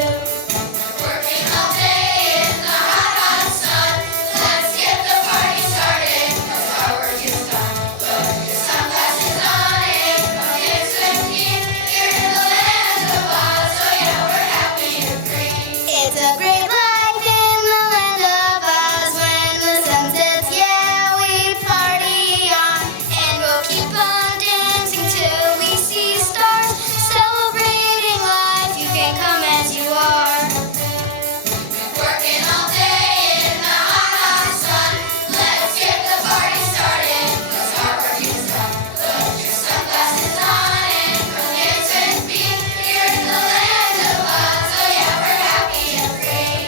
Working all day in the hot, hot sun. Let's get the party started, 'cause our work is done. Put your sunglasses on and come get some heat. Here in the land of Oz, oh yeah, we're happy and free. It's a great life in the land of Oz. When the sun sets, yeah, we party on. And we'll keep on dancing till we see stars. Celebrating life, you can come as you are. Working all day in the hot, hot sun. Let's get the party started, 'cause our work is done. Put your sunglasses on and come get some beat. Here in the land of Oz, oh yeah, we're happy and free.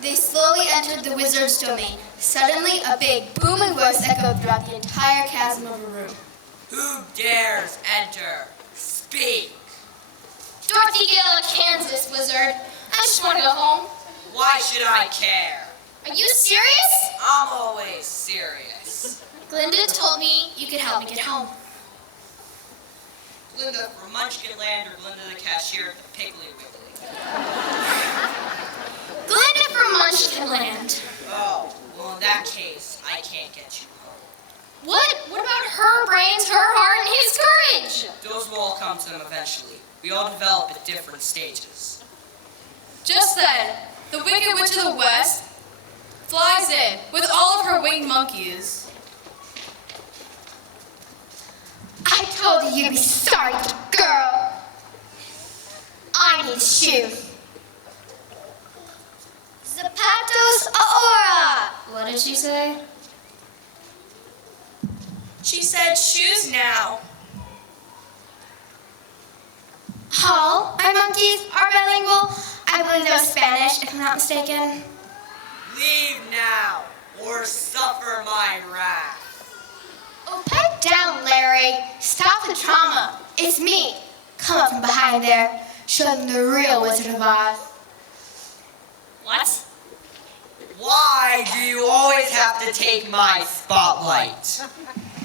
They slowly entered the wizard's domain. Suddenly, a big, booming voice echoed throughout the entire chasm of a room. Who dares enter? Speak! Dorothy Gale, Kansas, wizard. I just want to go home. Why should I care? Are you serious? I'm always serious. Glinda told me you could help me get home. Glinda from Munchkinland or Glinda the cashier at the Piggly Wiggly? Glinda from Munchkinland. Oh, well in that case, I can't get you home. What? What about her brains, her heart, and his courage? Those will all come to them eventually. We all develop at different stages. Just then, the Wicked Witch of the West flies in with all of her winged monkeys. I told you you'd be sorry, girl. I need a shoe. Zapatos ahora. What did she say? She said shoes now. All our monkeys are bilingual. I believe that was Spanish, if I'm not mistaken. Leave now, or suffer my wrath. Oh, pipe down, Larry. Stop the trauma. It's me. Come up from behind there. Show them the real Wizard of Oz. What? Why do you always have to take my spotlight?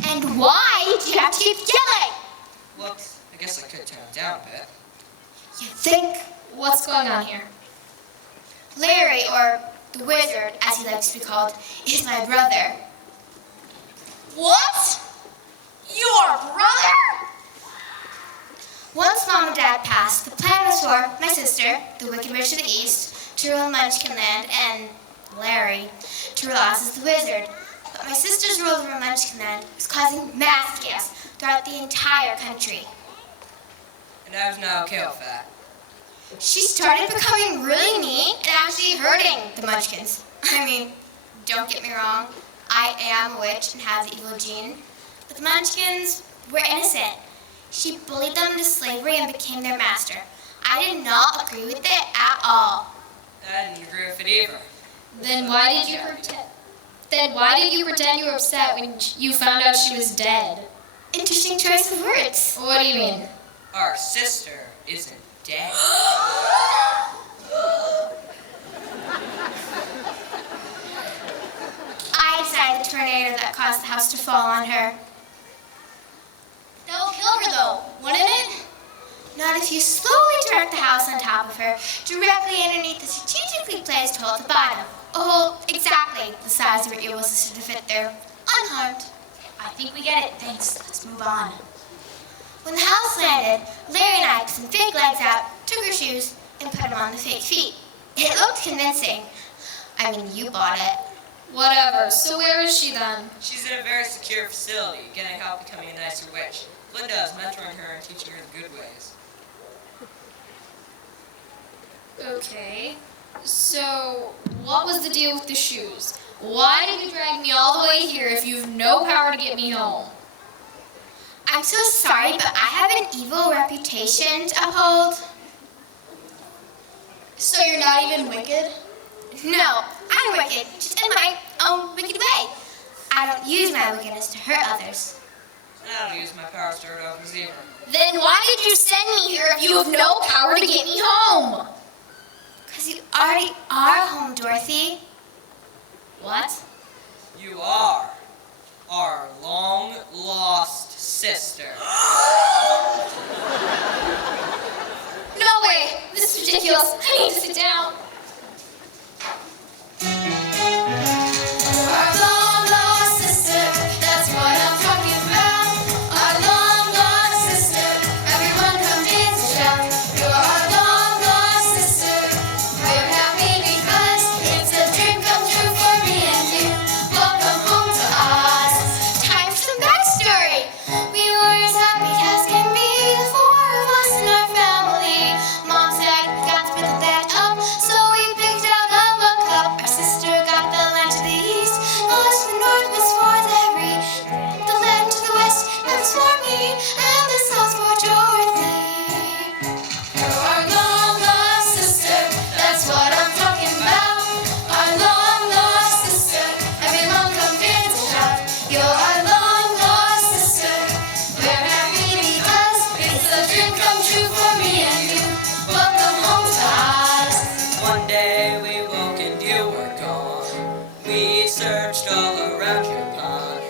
And why do you have to keep yelling? Whoops, I guess I could turn it down a bit. You think What's going on here? Larry, or the Wizard, as he likes to be called, is my brother. What? Your brother? Once Mom and Dad passed, the plan was for my sister, the Wicked Witch of the East, to rule Munchkin Land, and Larry to rule Oz as the Wizard. But my sister's rule over Munchkin Land was causing mass chaos throughout the entire country. And I was not okay with that. She started becoming really mean and actually hurting the Munchkins. I mean, don't get me wrong, I am a witch and have the evil gene, but the Munchkins were innocent. She bullied them into slavery and became their master. I did not agree with it at all. I didn't agree with it either. Then why did you pretend? Then why did you pretend you were upset when you found out she was dead? Interesting choice of words. What do you mean? Our sister isn't dead. I decided the tornado that caused the house to fall on her. That'll kill her though, wouldn't it? Not if you slowly direct the house on top of her, directly underneath the strategically placed hole at the bottom. A hole exactly the size of your evil sister to fit there, unharmed. I think we get it. Thanks. Let's move on. When the house landed, Larry and I took some fake legs out, took her shoes, and put them on the fake feet. It looked convincing. I mean, you bought it. Whatever. So where is she then? She's in a very secure facility, getting help becoming a nicer witch. Linda is mentoring her and teaching her the good ways. Okay. So, what was the deal with the shoes? Why did you drag me all the way here if you have no power to get me home? I'm so sorry, but I have an evil reputation to uphold. So you're not even wicked? No, I'm wicked, just in my own wicked way. I don't use my wickedness to hurt others. I don't use my powers to hurt others either. Then why did you send me here if you have no power to get me home? Because you already are home, Dorothy. What? You are our long-lost sister. No way! This is ridiculous. I need to sit down. Our long-lost sister, that's what I'm talking about. Our long-lost sister, everyone come dance and shout. You're our long-lost sister. We're happy because it's a dream come true for me and you. Welcome home to Oz. Time for some backstory. We were as happy as can be, the four of us in our family. Mom said we got to put the land up, so we picked out a look up. Our sister got the land to the east, Oz to the north was for Larry, the land to the west that was for me, and the south for Dorothy. You're our long-lost sister, that's what I'm talking about. Our long-lost sister, everyone come dance and shout. You're our long-lost sister. We're happy because it's a dream come true for me and you. Welcome home to Oz. One day we woke and you were gone. We searched all around your pond.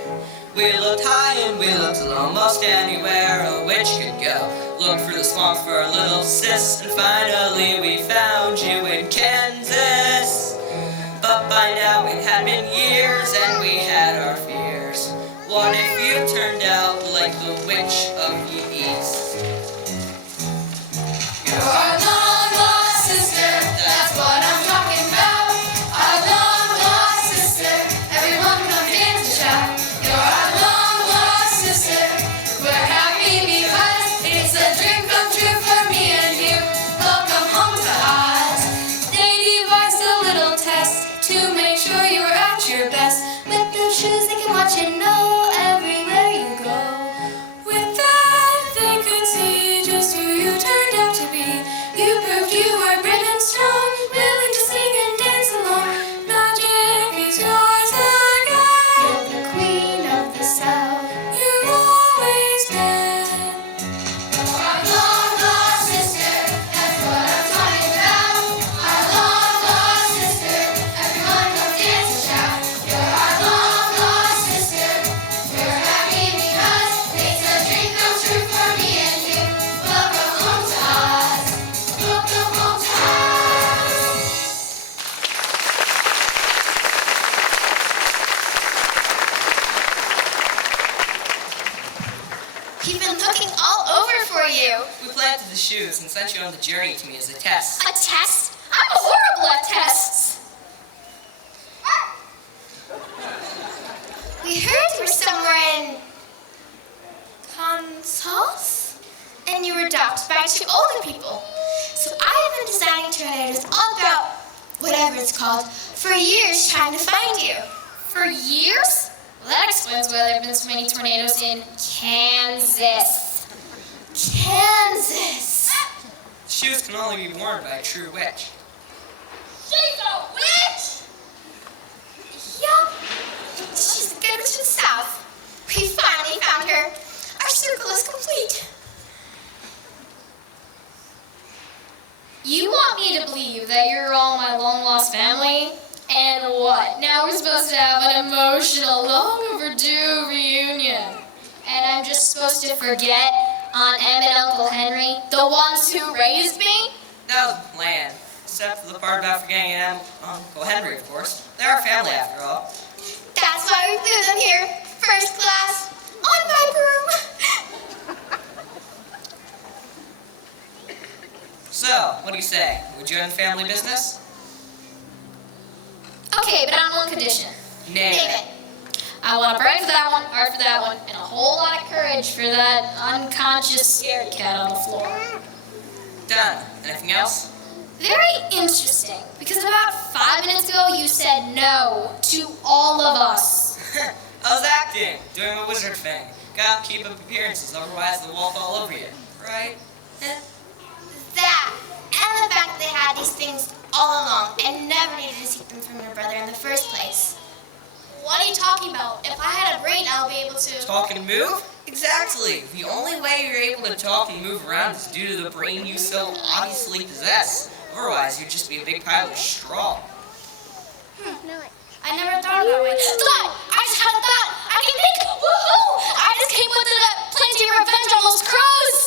We looked high and we looked low, most anywhere a witch could go. Looked through the swamp for a little sis, and finally we found you in Kansas. But by now it had been years and we had our fears. What if you turned out like the witch of the east? You're our long-lost sister, that's what I'm talking about. Our long-lost sister, everyone come dance and shout. You're our long-lost sister. We're happy because it's a dream come true for me and you. Welcome We've been looking all over for you. We planted the shoes and sent you on the journey to me as a test. A test? I'm horrible at tests. We heard you were somewhere in Kansas, and you were adopted by 2 older people. So I've been designing tornadoes all about whatever it's called for years, trying to find you. For years? Well, that explains why there have been so many tornadoes in Kansas. Kansas. Shoes can only be worn by a true witch. She's a witch. Yup. She's the good witch of the South. We finally found her. Our circle is complete. You want me to believe that you're all my long-lost family? And what? Now we're supposed to have an emotional, long overdue reunion. And I'm just supposed to forget Aunt Em and Uncle Henry, the ones who raised me? That was the plan. Except for the part about forgetting Uncle Henry, of course. They're our family, after all. That's why we flew them here, first class, on my broom. So, what do you say? Would you join the family business? Okay, but on one condition. Name it. I want a brain for that one, heart for that one, and a whole lot of courage for that unconscious scared cat on the floor. Done. Anything else? Very interesting, because about 5 minutes ago you said no to all of us. I was acting, doing a wizard thing. Gotta keep up appearances, otherwise they'll walk all over you. Right? That, and the fact that they had these things all along and never needed to seek them from your brother in the first place. What are you talking about? If I had a brain, I'll be able to... Talk and move? Exactly. The only way you're able to talk and move around is due to the brain you so obviously possess. Otherwise, you'd just be a big pile of straw. I never thought about it. Thought! I just had a thought! I can think! Woohoo! I just came with the plan to revenge on those crows!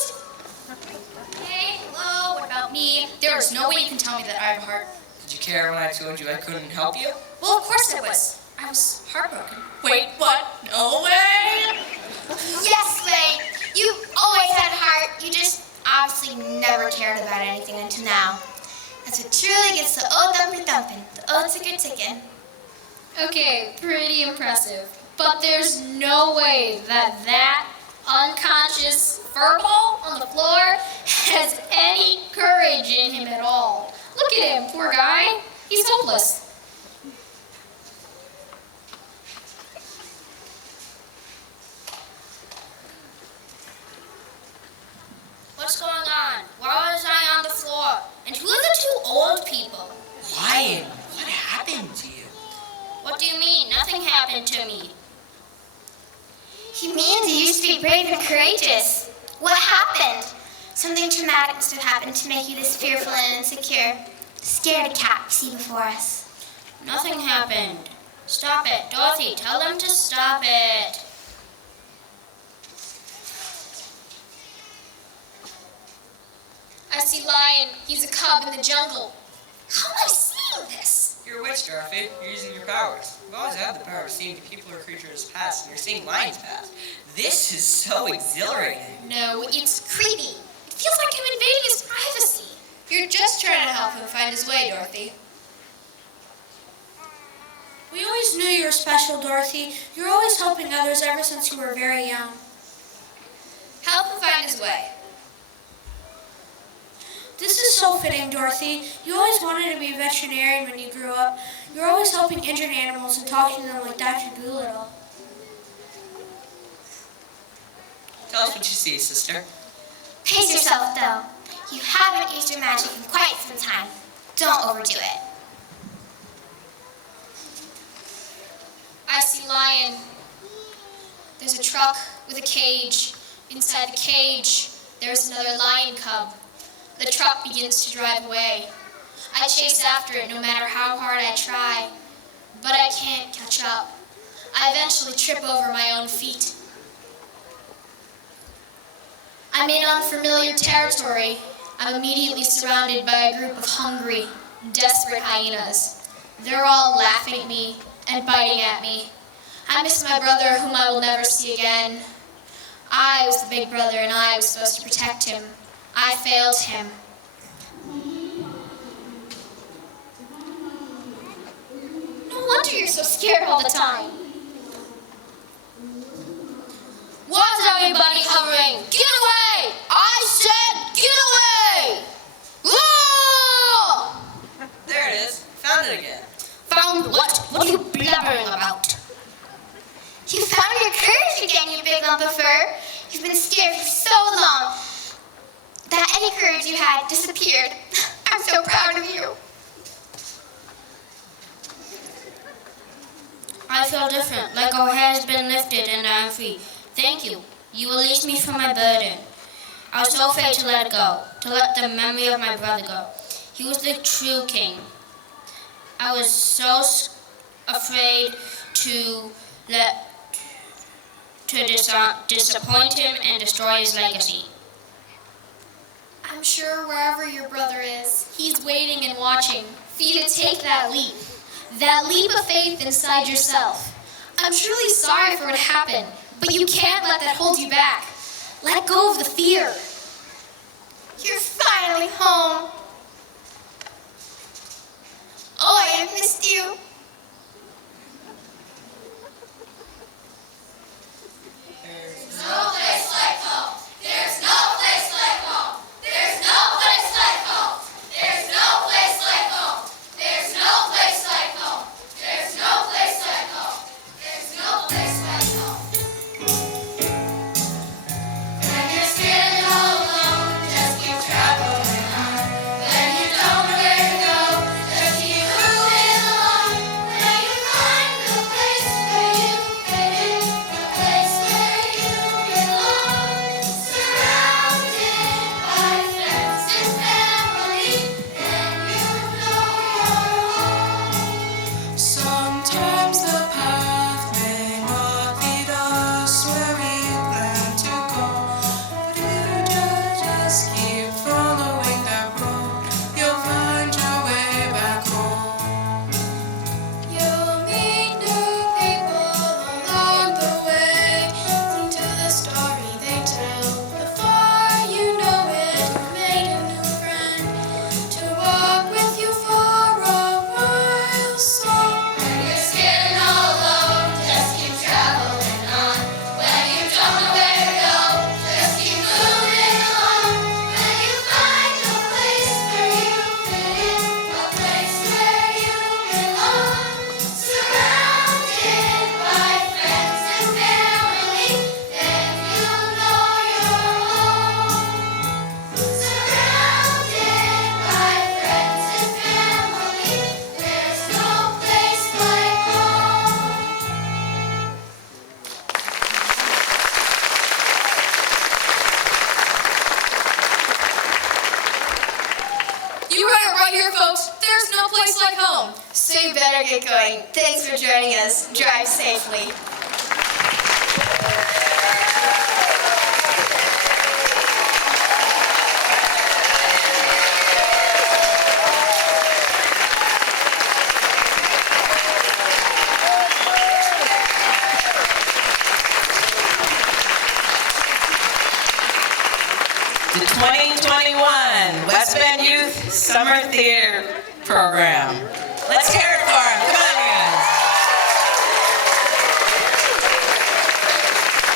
Hey, hello, what about me? There is no way you can tell me that I have a heart. Did you care when I told you I couldn't help you? Well, of course I was. I was heartbroken. Wait, what? No way! Yes, Slade, you always had a heart. You just obviously never cared about anything until now. That's what truly gets the old thumper thumping, the old ticker ticking. Okay, pretty impressive. But there's no way that unconscious furball on the floor has any courage in him at all. Look at him, poor guy. He's hopeless. What's going on? Why was I on the floor? And who are the 2 old people? Lion, what happened to you? What do you mean? Nothing happened to me. He means you used to be brave and courageous. What happened? Something traumatic must have happened to make you this fearful and insecure. Scared cat we see before us. Nothing happened. Stop it. Dorothy, tell them to stop it. I see Lion. He's a cub in the jungle. How am I seeing this? You're a witch, Dorothy. You're using your powers. You've always had the power of seeing people or creatures past, and you're seeing lions past. This is so exhilarating. No, it's creepy. It feels like I'm invading his privacy. You're just trying to help him find his way, Dorothy. We always knew you were special, Dorothy. You're always helping others ever since you were very young. Help him find his way. This is so fitting, Dorothy. You always wanted to be a veterinarian when you grew up. You're always helping injured animals and talking to them like Dr. Doolittle. Tell us what you see, sister. Pace yourself, though. You haven't used your magic in quite some time. Don't overdo it. I see Lion. There's a truck with a cage. Inside the cage, there's another lion cub. The truck begins to drive away. I chase after it no matter how hard I try, but I can't catch up. I eventually trip over my own feet. I'm in unfamiliar territory. I'm immediately surrounded by a group of hungry, desperate hyenas. They're all laughing at me and biting at me. I miss my brother, whom I will never see again. I was the big brother and I was supposed to protect him. I failed him. No wonder you're so scared all the time. Why is everybody hovering? Get away! I said get away! Ah! There it is. Found it again. Found what? What are you blabbering about? You found your courage again, you big lump of fur. You've been scared for so long that any courage you had disappeared. I'm so proud of you. I feel different, like our hair has been lifted and I am free. Thank you. You released me from my burden. I was so afraid to let it go, to let the memory of my brother go. He was the true king. I was so afraid to disappoint him and destroy his legacy. I'm sure wherever your brother is, he's waiting and watching for you to take that leap of faith inside yourself. I'm truly sorry for what happened, but you can't let that hold you back. Let go of the fear. You're finally home. Oh, I have missed you. There's no place like home. There's no place like home. There's no place like home. There's no place like home. There's no place like home. There's no place like home. There's no place like home. When you're standing all alone, just keep traveling on. When you don't know where to go, just keep moving along. When you find the place where you fit in, the place where you belong, surrounded by friends and family, then you know you're home. Sometimes the path may not lead us where we plan to go, but if you just keep following that road, you'll find your way back home. You'll meet new people along the way, listen to the story they tell. Before you know it, you made a new friend to walk with you for a while. So When you're scared and all alone, just keep traveling on. When you don't know where to go, just keep moving along. When you find a place where you fit in, a place where you belong, surrounded by friends and family, then you'll know you're home. Surrounded by friends and family, there's no place like home. You heard it right here, folks. There's no place like home. So you better get going. Thanks for joining us. Drive safely. The 2021 West Bend Youth Summer Theater Program. Let's hear it for them. Come on, guys.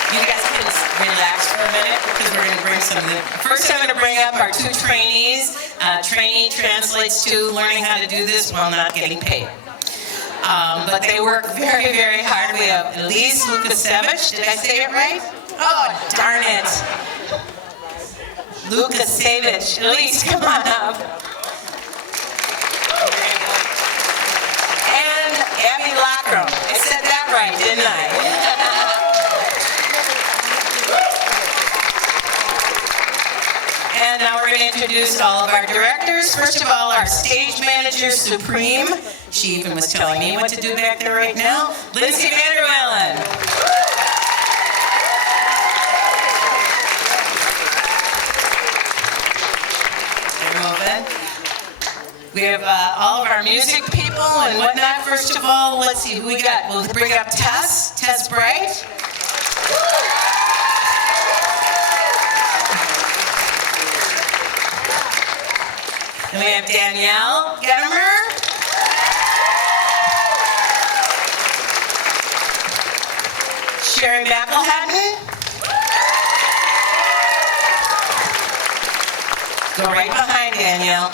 You guys can relax for a minute because we're going to bring some of the... First, I'm going to bring up our two trainees. Trainee translates to learning how to do this while not getting paid. But they work very, very hard. We have Elise Lukasevich. Did I say it right? Oh, darn it. Lukasevich. Elise, come on up. And Abby Lockram. I said that right, didn't I? And now we're going to introduce all of our directors. First of all, our stage manager, Supreme. She even was telling me what to do back there right now. Lindsay Vanderwellen. We have all of our music people and whatnot. First of all, let's see who we got. We'll bring up Tess Bright. And we have Danielle Gettimer. Sherry McElhatton. Go right behind Danielle.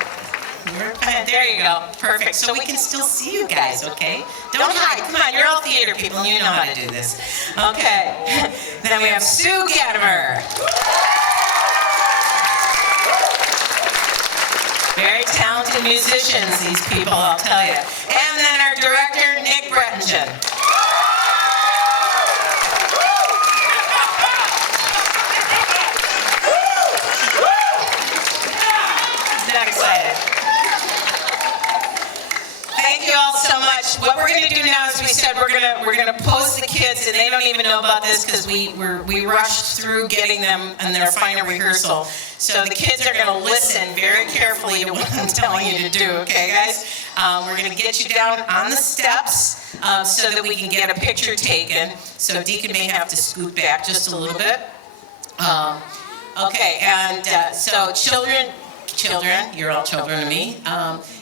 Right behind, there you go. Perfect. So we can still see you guys, okay? Don't hide. Come on, you're all theater people and you know how to do this. Okay. Then we have Sue Gettimer. Very talented musicians, these people, I'll tell you. And then our director, Nick Brettingen. Not excited. Thank you all so much. What we're going to do now is we said we're going to pose the kids, and they don't even know about this because we rushed through getting them in their final rehearsal. So the kids are going to listen very carefully to what I'm telling you to do. Okay, guys? We're going to get you down on the steps so that we can get a picture taken. So Deacon may have to scoot back just a little bit. Okay, and so children, you're all children to me.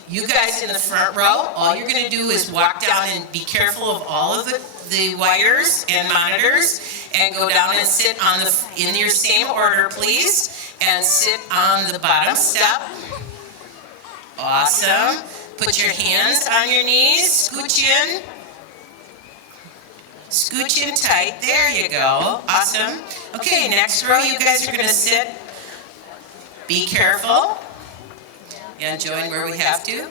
You guys in the front row, all you're going to do is walk down and be careful of all of the wires and monitors, and go down and sit on in your same order, please, and sit on the bottom step. Awesome. Put your hands on your knees, scooch in. Scooch in tight. There you go. Awesome. Okay, next row, you guys are going to sit. Be careful. And join where we have to.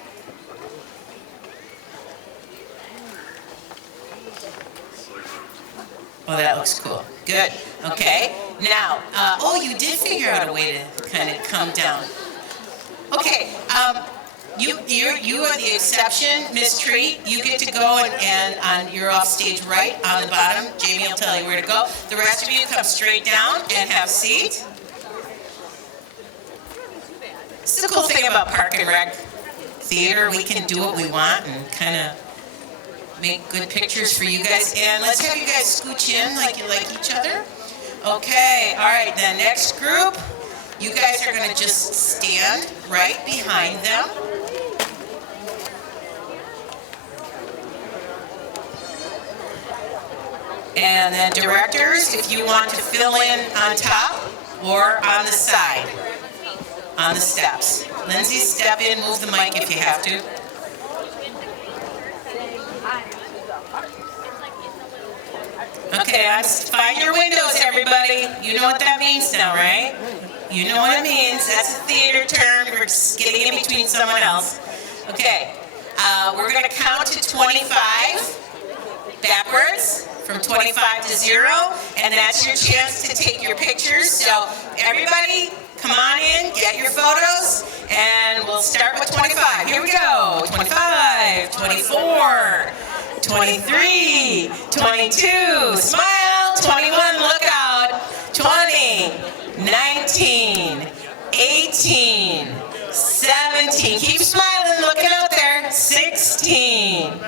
Oh, that looks cool. Good. Okay. Now, oh, you did figure out a way to kind of come down. Okay. You are the exception, Miss Treat. You get to go and you're off stage right on the bottom. Jamie will tell you where to go. The rest of you come straight down and have a seat. This is the cool thing about Park and Rec Theater. We can do what we want and kind of make good pictures for you guys. And let's have you guys scooch in like you like each other. Okay, all right, then next group, you guys are going to just stand right behind them. And then directors, if you want to fill in on top or on the side. On the steps. Lindsay, step in, move the mic if you have to. Okay, find your windows, everybody. You know what that means now, right? You know what it means. That's a theater term for getting in between someone else. Okay, we're going to count to 25 backwards. From 25 to 0, and that's your chance to take your pictures. So everybody, come on in, get your photos, and we'll start with 25. Here we go. 25, 24, 23, 22, smile, 21, look out, 20, 19, 18, 17, keep smiling, looking out there, 16,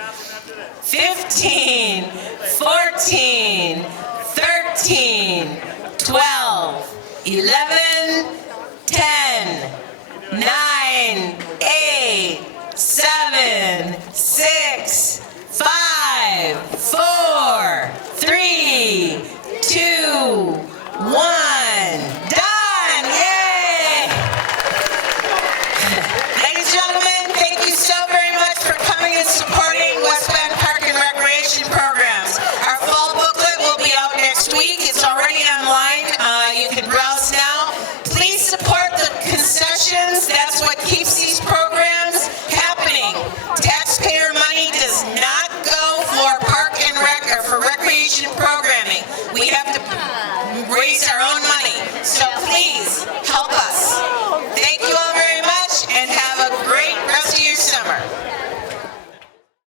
15, 14, 13, 12, 11, 10, 9, 8, 7, 6, 5, 4, 3, 2, 1. Done! Yay! Ladies and gentlemen, thank you so very much for coming and supporting West Bend Park and Recreation programs. Our fall booklet will be out next week. It's already online. You can browse now. Please support the concessions. That's what keeps these programs happening. Taxpayer money does not go for park and rec or for recreation programming. We have to raise our own money. So please,